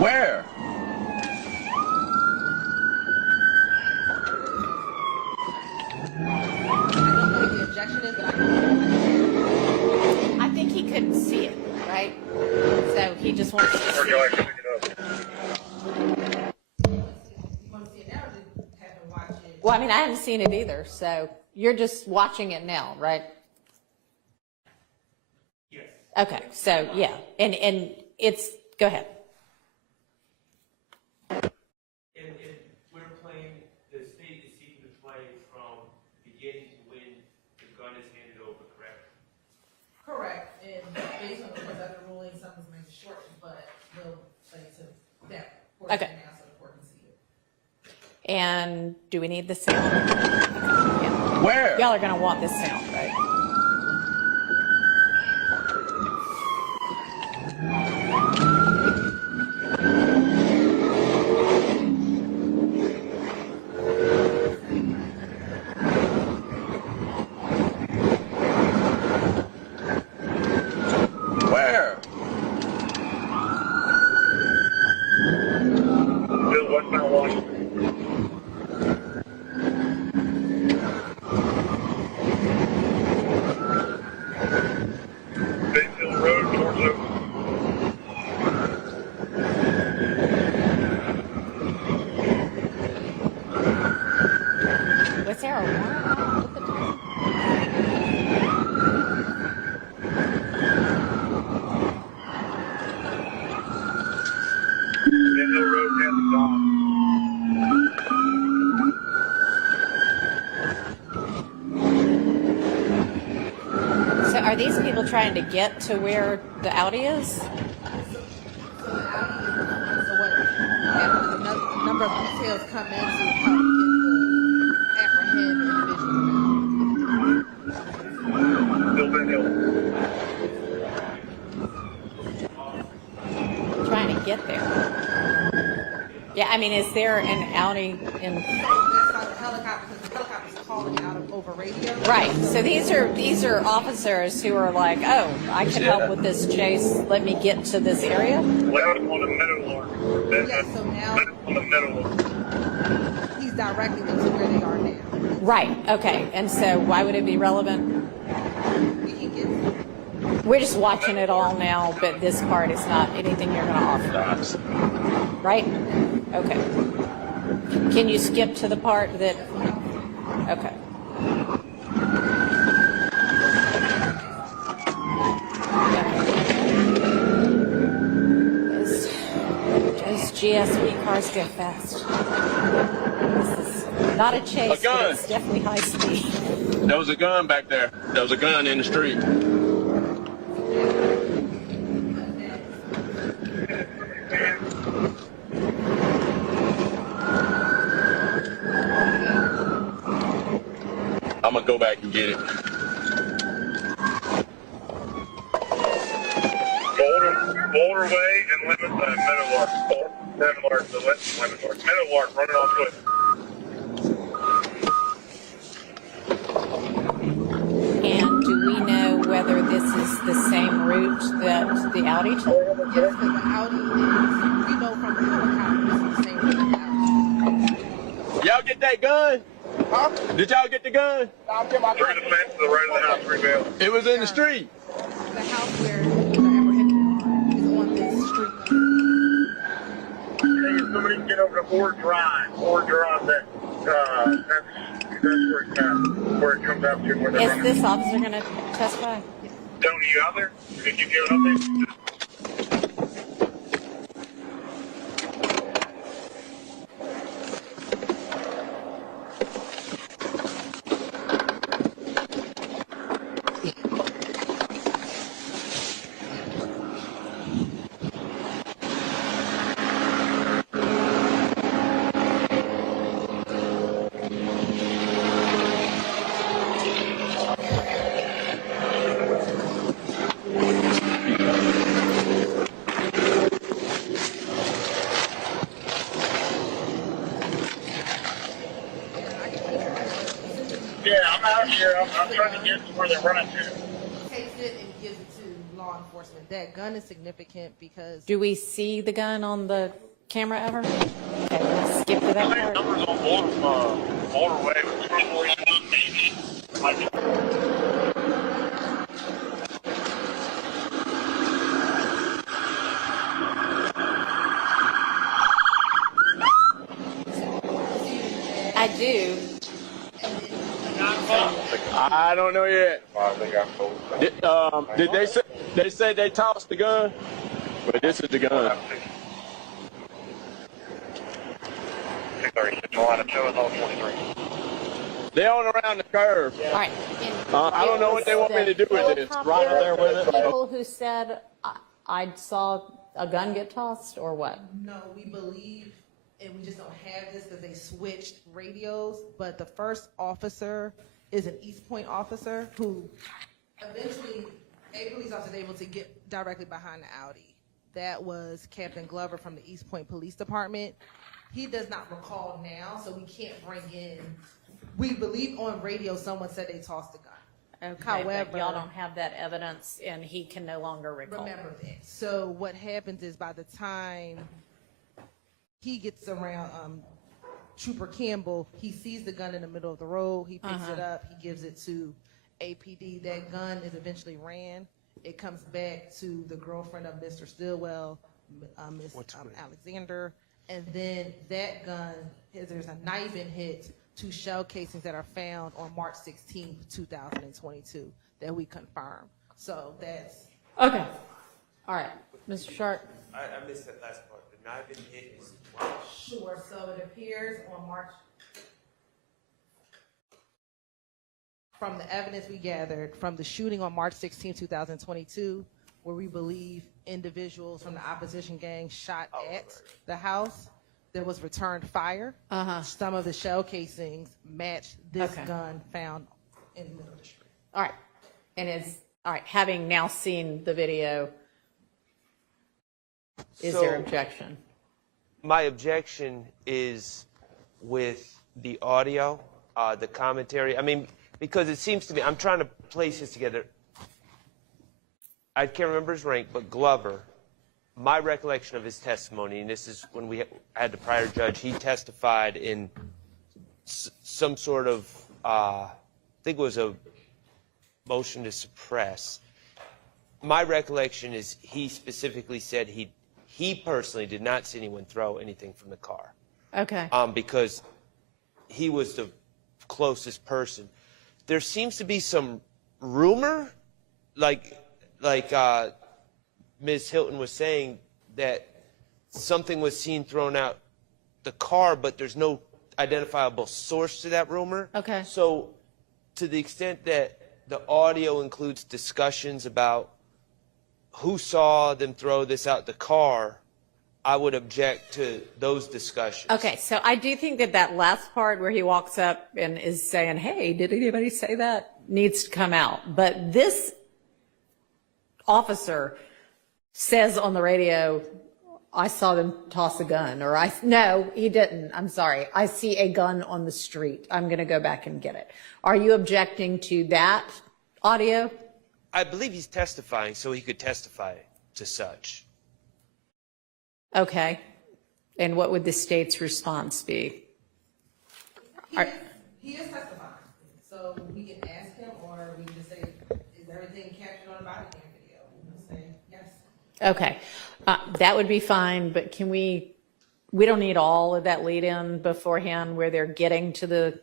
Where? The objection is that I think he couldn't see it, right? So he just wants to see it. Well, I mean, I haven't seen it either, so you're just watching it now, right? Yes. Okay, so yeah, and it's, go ahead. And we're playing, the state is seeking to play from beginning to when the gun is handed over, correct? correct, and based on the other ruling, some was made short, but we'll play to that portion Okay. now so the court can see it. And do we need the sound? Yeah. Where? Y'all are going to want this sound, right? Where? Bill, what's not Washington? Bayfield Road, North Oak. Was there a warrant out at the time? Bayfield Road, Kansas Dawn. So are these people trying to get to where the Audi is? So the Audi, so what, after the number of details come in to help get the apprehend individual. Bill Van Hill. Trying to get there. Yeah, I mean, is there an Audi in... That's how the helicopter, because the helicopter's calling out over radio. Right, so these are officers who are like, oh, I can help with this chase, let me get to this area? Well, on the Meadowlark. Yeah, so now On the Meadowlark. he's directing them to where they are now. Right, okay, and so why would it be relevant? We can get We're just watching it all now, but this part is not anything you're going to offer, right? Okay. Can you skip to the part that, okay. Those GSP cars go fast. This is not a chase, A gun. but it's definitely high speed. There was a gun back there. There was a gun in the street. I'm gonna go back and get it. Boulder Way and Meadowlark. Meadowlark, the west Meadowlark. Meadowlark running off foot. And do we know whether this is the same route that the Audi took? Yes, because the Audi is, we know from the helicopter, it's the same way the Audi. Y'all get that gun? Huh? Did y'all get the gun? Through the fence to the right of the house, Greenvale. It was in the street. The house where the apprehended is on this street. Hey, if somebody can get over to Ord Drive, that's where it's at, where it comes out to where they're Is running. this officer going to testify? Tony, you out there? Did you give an update? Yeah, I'm out here. I'm trying to get to where they're running to. Takes it and gives it to law enforcement. enforcement. That gun is significant because Do we see the gun on the camera ever? Okay, let's skip to that part. Numbers on motorway with 24 maybe. Might be. I do. I don't know yet. Did they say they tossed the gun? But this is the gun. 6:30, Carolina, show us all 23. They're on around the curve. All right. I don't know what they want me to do with this. Right there with it. People who said I saw a gun get tossed or what? no, we believe, and we just don't have this because they switched radios. But the first officer is an East Point officer who eventually a police officer was able to get directly behind the Audi. That was Captain Glover from the East Point Police Department. He does not recall now, so we can't bring in. We believe on radio someone said they tossed the gun. Okay, However, but y'all don't have that evidence, and he can no longer recall. remember that. So what happens is by the time he gets around Trooper Campbell, he sees the gun in the middle of the road. He picks it up. He gives it to APD. That gun is eventually ran. It comes back to the girlfriend of Mr. Stillwell, Miss Alexander. And then that gun, there's a knifing hit to shell casings that are found on March 16, 2022 that we confirm. So that's... Okay. All right. Mr. Schardt. I missed that last part. The knifing hit is Sure. So it appears on March... From the evidence we gathered from the shooting on March 16, 2022, where we believe individuals from the opposition gang shot at the house, there was returned fire. Some of the shell casings matched this gun found in the middle of the street. All right. And all right, having now seen the video, is there objection? My objection is with the audio, the commentary. I mean, because it seems to me, I'm trying to place this together. I can't remember his rank, but Glover, my recollection of his testimony, and this is when we had the prior judge, he testified in some sort of, I think it was a motion to suppress. My recollection is he specifically said he personally did not see anyone throw anything from the car. Okay. Because he was the closest person. There seems to be some rumor, like Ms. Hylton was saying, that something was seen thrown out the car, but there's no identifiable source to that rumor. Okay. So to the extent that the audio includes discussions about who saw them throw this out the car, I would object to those discussions. Okay, so I do think that last part where he walks up and is saying, hey, did anybody say that, needs to come out. But this officer says on the radio, I saw them toss a gun, or no, he didn't. I'm sorry. I see a gun on the street. I'm going to go back and get it. Are you objecting to that audio? I believe he's testifying, so he could testify to such. Okay. And what would the state's response be? He is testifying. So we can ask him, or we can just say, is everything captured on the body cam video? We'll say yes. Okay. That would be fine, but can we don't need all of that lead in beforehand where they're getting to the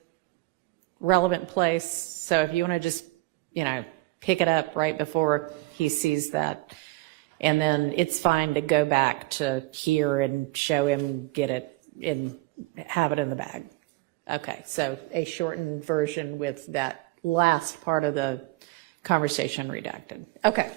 relevant place. So if you want to just, pick it up right before he sees that. And then it's fine to go back to here and show him, get it, and have it in the bag. Okay, so a shortened version with that last part of the conversation redacted. Okay.